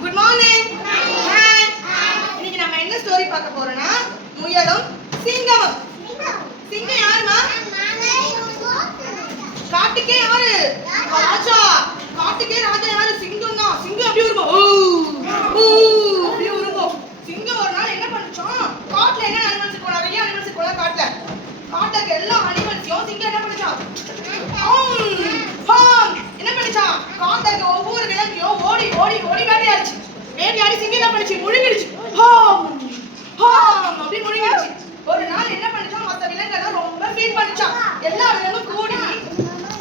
Good morning. Hi. இன்னைக்கு நம்ம என்ன ஸ்டோரி பார்க்க போறோம்னா முயலும் சிங்கமும். சிங்கம் யாருமா? காட்டுக்கே யாரு? ராஜா. காட்டுக்கே ராஜா யாரு? சிங்கம் தான். சிங்கம் அப்படியே இருக்கும். அப்படியே இருக்கும். சிங்கம் ஒரு நாள் என்ன பண்ணுச்சாம்? காட்டுல என்ன அனிமல்ஸ் இருக்கும்? நிறைய அனிமல்ஸ் இருக்கும் காட்டுல. காட்டுல இருக்க எல்லா அனிமல்ஸையும் சிங்கம் என்ன பண்ணுச்சாம்? என்ன பண்ணுச்சாம்? காட்டுல இருக்க ஒவ்வொரு விலங்கையும் ஓடி ஓடி ஓடி வேட்டையாடிச்சு. வேட்டையாடி சிங்கம் என்ன பண்ணுச்சு? முழுங்கிடுச்சு. அப்படி முழுங்கிடுச்சு. ஒரு நாள் என்ன பண்ணுச்சாம்? மற்ற விலங்கெல்லாம் ரொம்ப ஃபீல் பண்ணுச்சாம். எல்லா விலங்கும் கூடி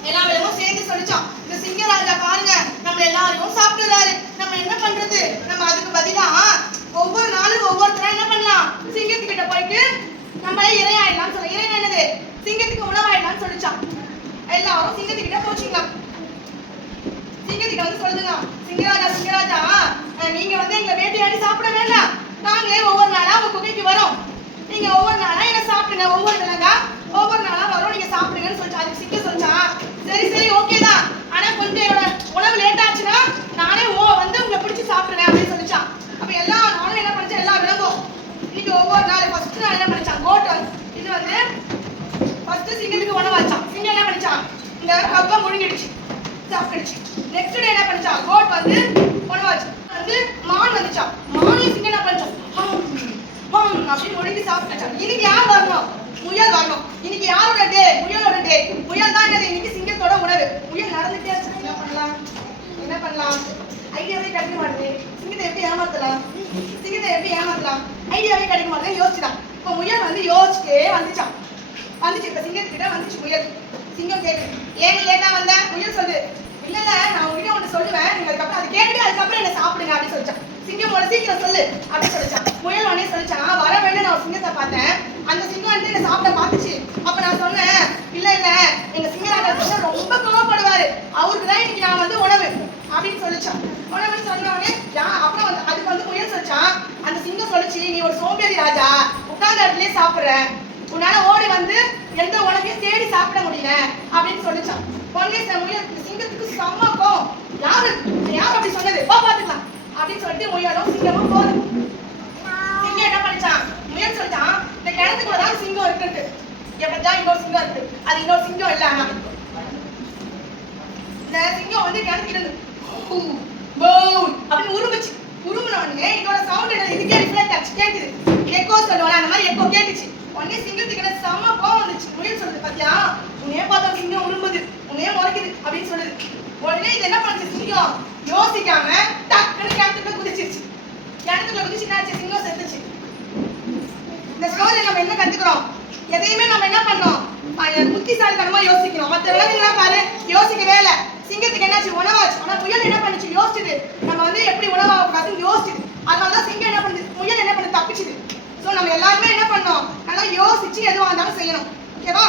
எல்லா விலங்கும் சேர்ந்து சொல்லிச்சாம், இந்த சிங்கராஜா பாருங்க நம்ம எல்லாரையும் சாப்பிடுறாரு, நம்ம என்ன பண்றது? நம்ம அதுக்கு பதிலா ஒவ்வொரு நாளும் ஒவ்வொருத்தரா என்ன பண்ணலாம்? சிங்கத்துக்கிட்ட போயிட்டு நம்மளே இரையாயிடலாம் சொல்ல. இறை என்னது? சிங்கத்துக்கு உணவாயிடலாம் சொல்லிச்சான். எல்லாரும் சிங்கத்துக்கிட்ட போச்சுக்கலாம். சிங்கத்துக்கிட்ட வந்து சொல்லுங்க, சிங்கராஜா சிங்கராஜா நீங்க வந்து எங்களை வேட்டையாடி சாப்பிட வேண்டாம், நாங்களே ஒவ்வொரு நாளா உங்க குகைக்கு வரோம், நீங்க ஒவ்வொரு நாளா என்ன சாப்பிடுங்க, ஒவ்வொரு விலங்கா ஒவ்வொரு நாளா வரும், நீங்க சாப்பிடுங்கன்னு சொல்லிச்சு. அதுக்கு சிங்கம் சொல்லிச்சான், சரி சரி ஓகே தான், ஆனா கொஞ்சம் என்னோட உணவு லேட் ஆச்சுன்னா நானே வந்து உங்களை பிடிச்சி சாப்பிடுவேன் அப்படின்னு சொல்லிச்சான். அப்ப எல்லா நாளும் என்ன பண்ணிச்சா? எல்லா விலங்கும் இன்னைக்கு ஒவ்வொரு நாள் ஃபர்ஸ்ட் நாள் என்ன பண்ணிச்சான்? கோட் இது வந்து ஃபர்ஸ்ட் சிங்கத்துக்கு உணவாச்சான். சிங்கம் என்ன பண்ணிச்சான்? இந்த கப்பை முழுங்கிடுச்சு, சாப்பிடுச்சு. நெக்ஸ்ட் டே என்ன பண்ணிச்சான்? கோட் வந்து உணவாச்சு. வந்து மான் வந்துச்சான். மானையும் சிங்கம் என்ன பண்ணிச்சான்? அப்படின்னு முழுங்கி சாப்பிட்டுச்சான். இன்னைக்கு யார் வரணும்? முயல் வரணும். இன்னைக்கு யாரோட டே? முயலோட டே. முயல் தான் என்னது? இன்னைக்கு சிங்கத்தோட உணவு. முயல் நடந்துட்டே இருக்கு. என்ன பண்ணலாம்? என்ன பண்ணலாம்? ஐடியாவே கிடைக்க மாட்டேது. சிங்கத்தை எப்படி ஏமாத்தலாம்? சிங்கத்தை எப்படி ஏமாத்தலாம்? ஐடியாவே கிடைக்க மாட்டேன்னு யோசிச்சுதான். இப்போ முயல் வந்து யோசிச்சுட்டே வந்துச்சான். வந்துச்சு. இப்ப சிங்கத்துக்கிட்ட வந்துச்சு முயல். சிங்கம் கேட்குது, ஏன் லேட்டா வந்த? முயல் சொல்லுது, இல்ல நான் உங்ககிட்ட ஒன்று சொல்லுவேன், நீங்க அதுக்கப்புறம் அதை கேட்டுட்டு அதுக்கப்புறம் என்ன சாப்பிடுங்க அப்படின்னு சொல்லிச்சான். சிங்கம் சீக்கிரம் சொல்லு அப்படின்னு சொல்லிச்சான். முயல் உடனே சொல்லிச்சான், வர வேணும் நான் சிங்கத்தை பார்த்தேன், அந்த சிங்கம் வந்து என்ன சாப்பிட பார்த்துச்சு. அப்ப நான் சொன்னேன், இல்ல இல்ல எங்க சிங்கராஜா ரொம்ப கோவப்படுவாரு, அவருக்கு தான் இன்னைக்கு நான் வந்து உணவு அப்படின்னு சொல்லிச்சான். உணவுன்னு சொன்ன உடனே அப்புறம் வந்து அதுக்கு வந்து முயல் சொல்லிச்சான், அந்த சிங்கம் சொல்லிச்சு, நீ ஒரு சோம்பேறி ராஜா, உட்கார்ந்த இடத்துலயே சாப்பிடுற, உன்னால ஓடி வந்து எந்த உணவையும் தேடி சாப்பிட முடியல அப்படின்னு சொல்லிச்சான். உடனே முயல் சிங்கத்துக்கு சம்மக்கம், யாரு அப்படி சொன்னது, பாத்துக்கலாம் அப்படின்னு சொல்லிட்டு முயலும் சிங்கமும் போகுது. சிங்கம் என்ன பண்ணிச்சான்? முயல் சொல்லிச்சான், இந்த கிணத்துக்குள்ள தான் சிங்கம் இருக்கு, எப்படிதான் இன்னொரு சிங்கம் இருக்கு, அது இன்னொரு சிங்கம் இல்ல. ஆனா இந்த சிங்கம் வந்து கிணத்துக்கிட்ட இருந்து அப்படின்னு உருமிச்சு. உருமுன உடனே இதோட சவுண்ட் என்ன இதுக்கே ரிஃப்ளெக்ட் ஆச்சு, கேக்குது. எக்கோ சொல்லுவாங்க, அந்த மாதிரி எக்கோ கேட்டுச்சு. உடனே சிங்கத்துக்கு செம்ம கோவம் வந்துச்சு. முயல் சொல்லுது, பாத்தியா உன்னையே பார்த்தா சிங்கம் உரும்புது, உன்னையே முறைக்குது அப்படின்னு சொல்லுது. உடனே இது என்ன பண்ணுச்சு? சிங்கம் யோசிக்காம டக்குன்னு கிணத்துக்குள்ள குதிச்சிருச்சு. கிணத்துக்குள்ள குதிச்சு என்னாச்சு? சிங்கம் செத்துச்சு. இந்த ஸ்டோரியில நம்ம என்ன கத்துக்கிறோம்? எதையுமே நம்ம என்ன பண்ணோம்? புத்திசாலித்தனமா யோசிக்கணும். மற்ற விலங்குலாம் பாரு யோசிக்கவே இல்லை. சிங்கத்துக்கு என்னாச்சு? உணவாச்சு. ஆனா முயல் என்ன பண்ணுச்சு? யோசிச்சுது, நம்ம வந்து எப்படி உணவாகக்கூடாதுன்னு யோசிச்சுது. அதனாலதான் சிங்கம் என்ன பண்ணுது? முயல் என்ன பண்ணுது? தப்பிச்சுது. ஸோ நம்ம எல்லாருமே என்ன பண்ணோம்? நல்லா யோசிச்சு எதுவாக இருந்தாலும் செய்யணும். ஓகேவா?